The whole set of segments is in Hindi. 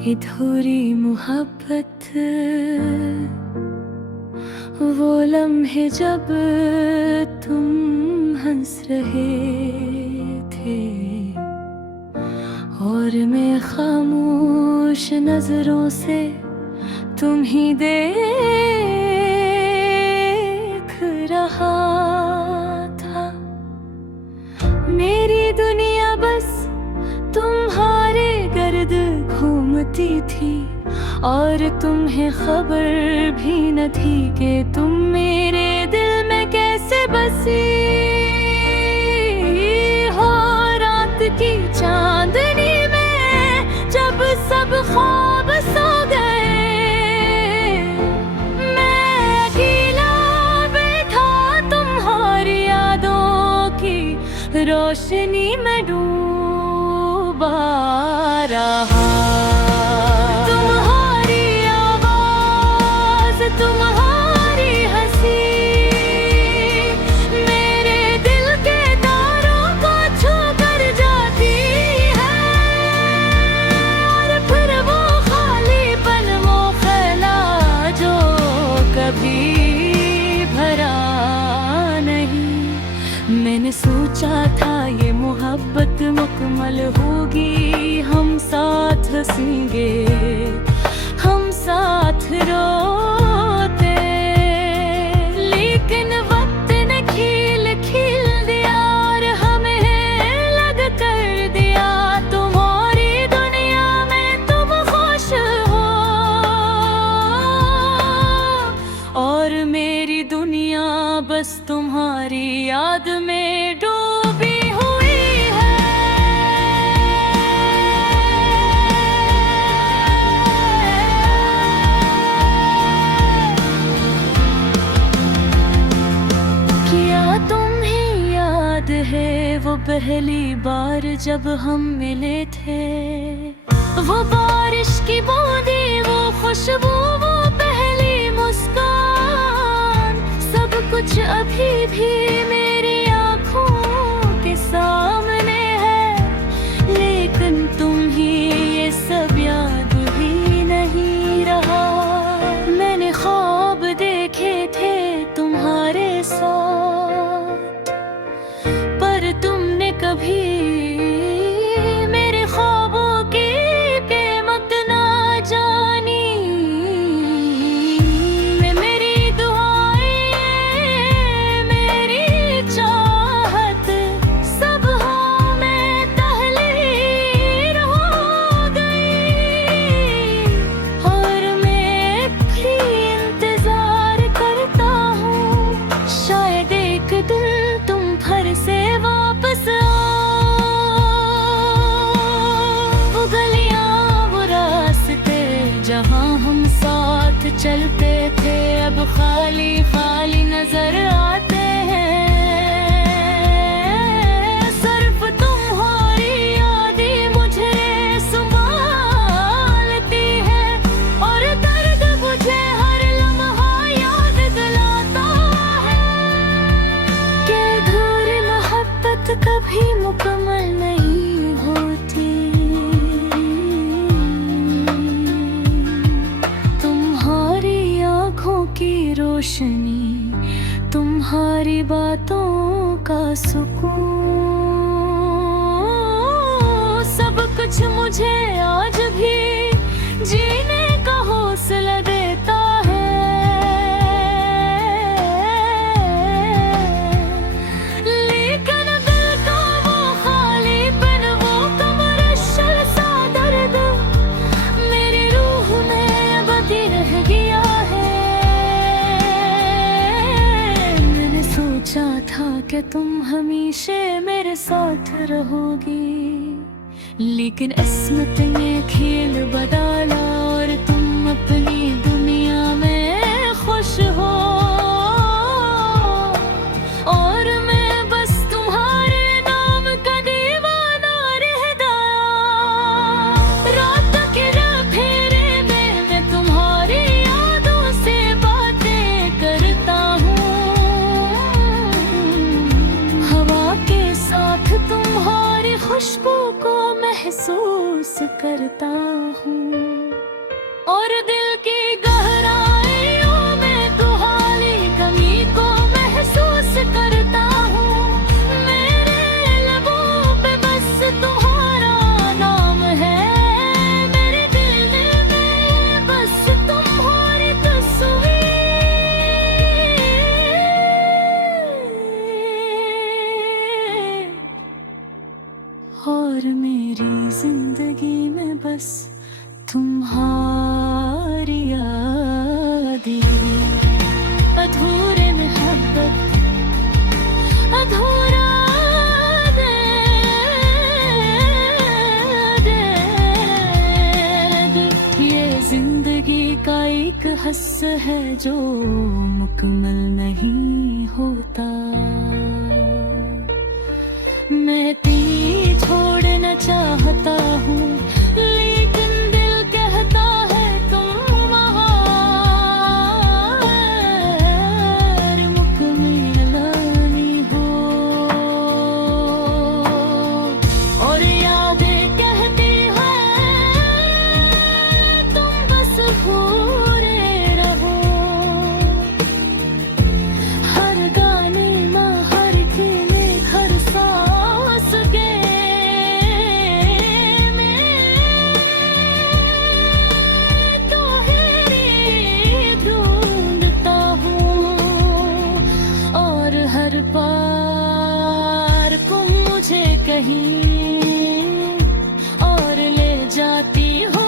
अधूरी मोहब्बत, वो लम्हे जब तुम हंस रहे थे और मैं खामोश नजरों से तुम ही देख रहा था। मेरी दुनिया बस तुम्हारे गर्द घूमती थी और तुम्हें खबर भी न थी कि तुम मेरे दिल में कैसे बसी हो। रात की चांदनी में जब सब ख्वाब सो गए, मैं अकेला बैठा तुम्हारी यादों की रोशनी में डूबा रहा। तुम्हारी आवाज, तुम्हारी हंसी मेरे दिल के तारों को छू कर जाती है और फिर वो खालीपन, वो ख्याल जो कभी भरा नहीं। मैंने सोचा था ये मोहब्बत मुकम्मल होगी, हम साथ हंसेंगे, हम साथ रोते, लेकिन वक्त ने खील खील दिया और हमें अलग कर दिया। तुम्हारी दुनिया में तुम खुश हो और मेरी दुनिया बस तुम्हारी याद में डूबी हुई है। क्या तुम्हें याद है वो पहली बार जब हम मिले थे? वो बारिश की बूंदें, वो खुशबू, वो पहली मुस्कान, सब कुछ अभी भी मेरी आँखों के सामने है, लेकिन तुम ही ये सब याद ही नहीं रहा। मैंने ख्वाब देखे थे तुम्हारे साथ, पर तुमने कभी मेरे ख्वाबों की कीमत ना जानी। मेरी दुआएं, मेरी चाहत, सब हाँ में तहलील हो गई और मैं भी इंतजार करता हूँ, शायद एक दिन तुम फिर से वापस आओ। वो गलियां, वो रास्ते जहाँ हम साथ चलते थे, अब खाली खाली नजर आते हैं। सिर्फ तुम्हारी यादें मुझे संभालती है और दर्द मुझे हर लम्हा याद दिलाता है कि अधूरी मोहब्बत कभी मुकम्मल नहीं होती। तुम्हारी आँखों की रोशनी, तुम्हारी बातों का सुकून, सब कुछ मुझे आज भी जीने का हौसला देता है। लेकिन दिल का वो खालीपन, वो कमरशल सा दर्द मेरी रूह में बंधी रह गया है। मैंने सोचा था कि तुम हमेशा मेरे साथ रहोगी, लेकिन किस्मत ने खेल बदला और तुम अपनी दुनिया में खुश हो और मैं बस तुम्हारे नाम का दीवाना रह गया। रात के फेरे में मैं तुम्हारी यादों से बातें करता हूँ, हवा के साथ तुम्हारी खुशबू को महसूस करता हूँ। और दिल की गहराइयों में तुम्हारी कमी को महसूस करता हूँ। मेरे लबों पे बस तुम्हारा नाम है, मेरे दिल में बस तुम्हारी तस्वीर। और मेरी जिंदगी में बस तुम्हारी यादें, अधूरे मोहब्बत अधूरा दर्द। ये जिंदगी का एक हस्स है जो मुकम्मल नहीं होता। मैं तेरी छोड़ना चाहता हूँ, लेकिन दिल कहता है तुम वहाँ मुकम्मल नहीं हो। और यादें कहती हैं तुम बस भूले रहो। हर गाने में हर खेले हर सांस के हर पार तुम मुझे कहीं और ले जाती हो,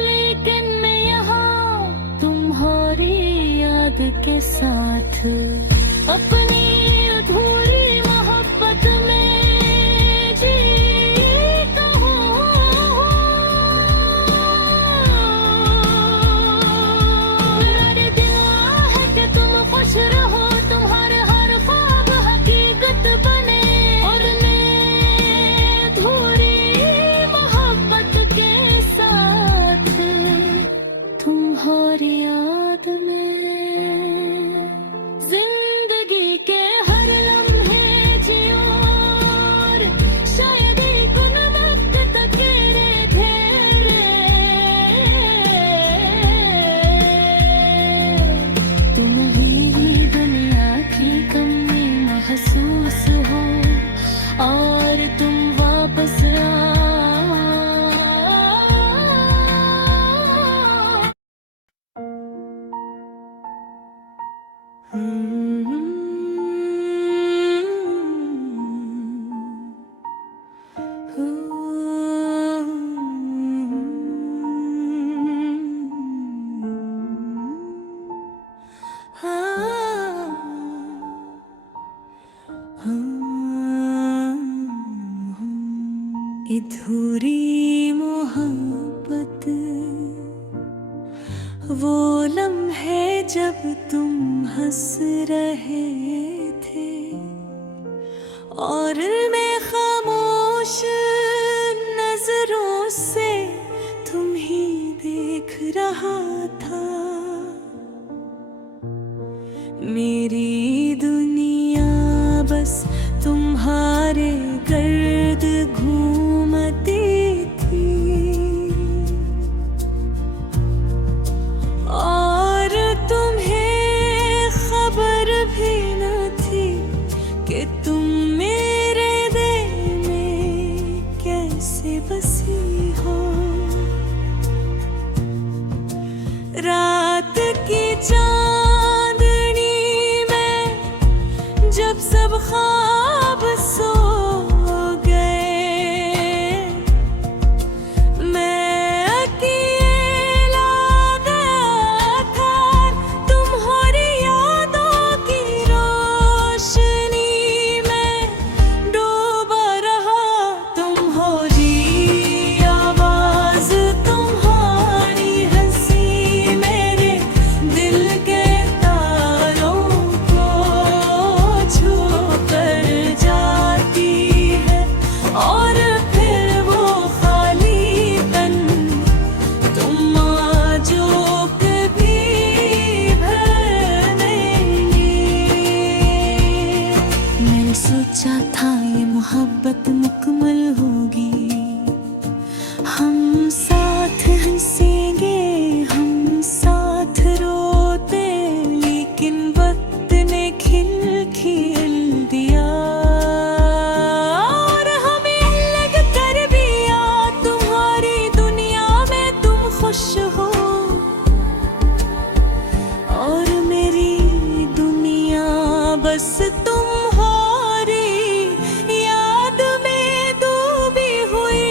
लेकिन मैं यहाँ तुम्हारी याद के साथ अपनी अधूरी मोहब्बत में जीता हूँ। मेरा दिल है कि तुम खुश रहो, तुम्हारे हर ख्वाब हकीकत बने, और मैं अधूरी मोहब्बत के साथ तुम्हारी याद में जिंदगी के हर लम्हे जियो। और शायद एक उन वक्त तक रे घेरे तुम ही दुनिया की कमी महसूस हो, और तुम वापस अधूरी मोहब्बत वो लम्हे जब तुम हंस रहे थे, और मैं खामोश नजरों से तुम ही देख रहा था। मेरी दुनिया बस तुम्हारे गर्द घूमती थी, और तुम्हें खबर भी न थी कि तुम मेरे दिल में कैसे बसी हो। रात की चांदनी में जब सब ख्वाब सो गए, मैं अकेला गया था तुम्हारी यादों की रोशनी में डूबा रहा। तुम्हारी आवाज तुम्हारी हंसी मेरे दिल के तारों को छू कर बस तुम्हारी याद में डूबी हुई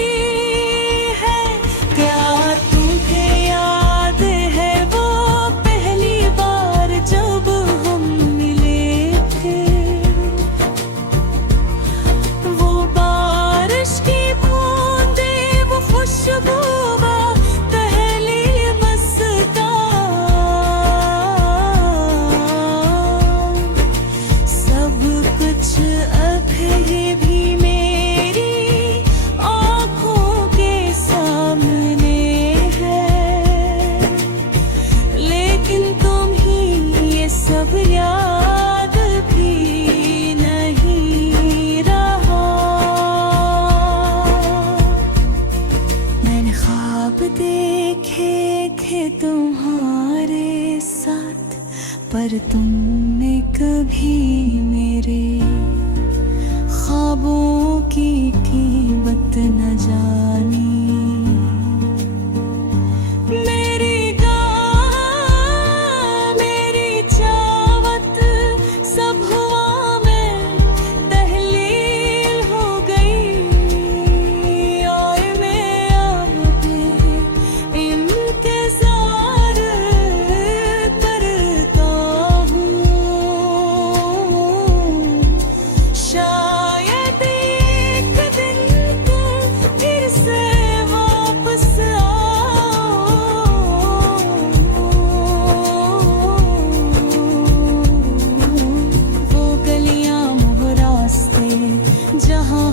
है। क्या तुम्हें याद है वो पहली बार जब हम मिले थे? वो बारिश की बूंदें, वो खुशबू, सब याद भी नहीं रहा। मैंने ख्वाब देखे थे तुम्हारे साथ, पर तुमने कभी मेरे ख्वाबों की कीमत न जानी।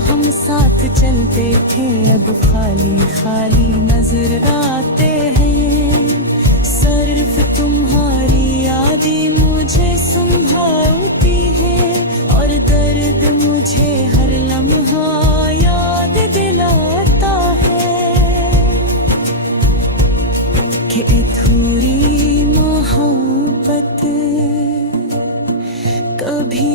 हम साथ चलते थे अब खाली खाली नजर आते हैं। सिर्फ तुम्हारी यादें मुझे संभालती है, और दर्द मुझे हर लम्हा याद दिलाता है कि अधूरी मोहब्बत कभी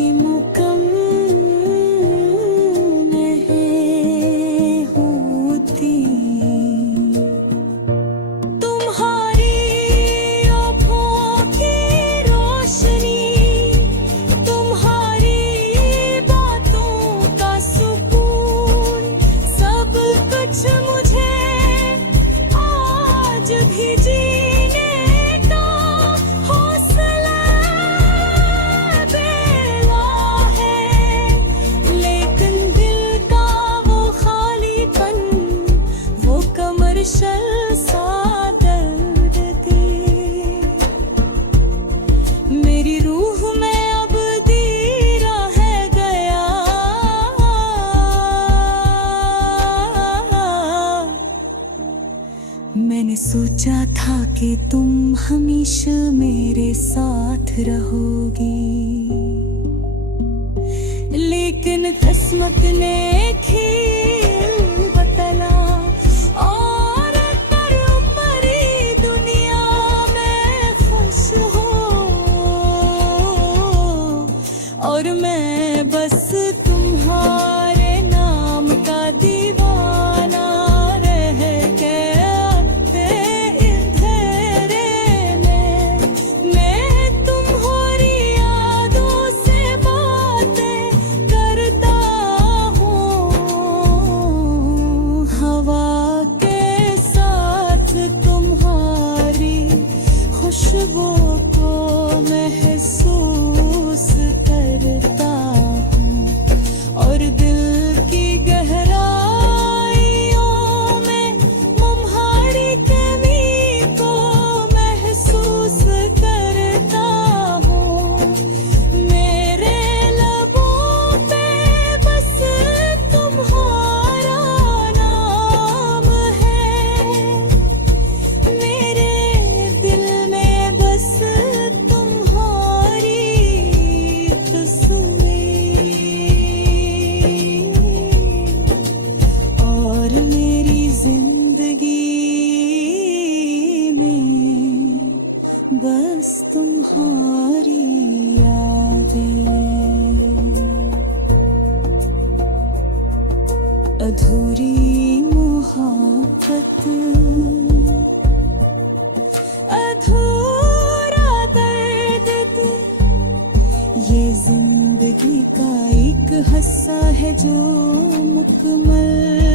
मेरी रूह में अब दीरा है गया। मैंने सोचा था कि तुम हमेशा मेरे साथ रहोगी, लेकिन किस्मत ने खेल बदला और परी दुनिया में खुश हो, और मैं बस तुम्हारे नाम का दीवाना रह गया अंधेरे में। मैं तुम्हारी यादों से बातें करता हूँ, हवा के साथ तुम्हारी खुशबू को महसूस करता हूँ, और दिल की गहराइयों में तुम्हारी कमी को महसूस करता हूँ। मेरे लबों पे बस तुम्हारा नाम है, मेरे दिल में बस तुम्हारी तस्वीर, और मेरी जिंदगी में बस तुम्हारी यादें। अधूरी मोहब्बत, अधूरा दर्द, ये जिंदगी हंसा है जो मुकम्मल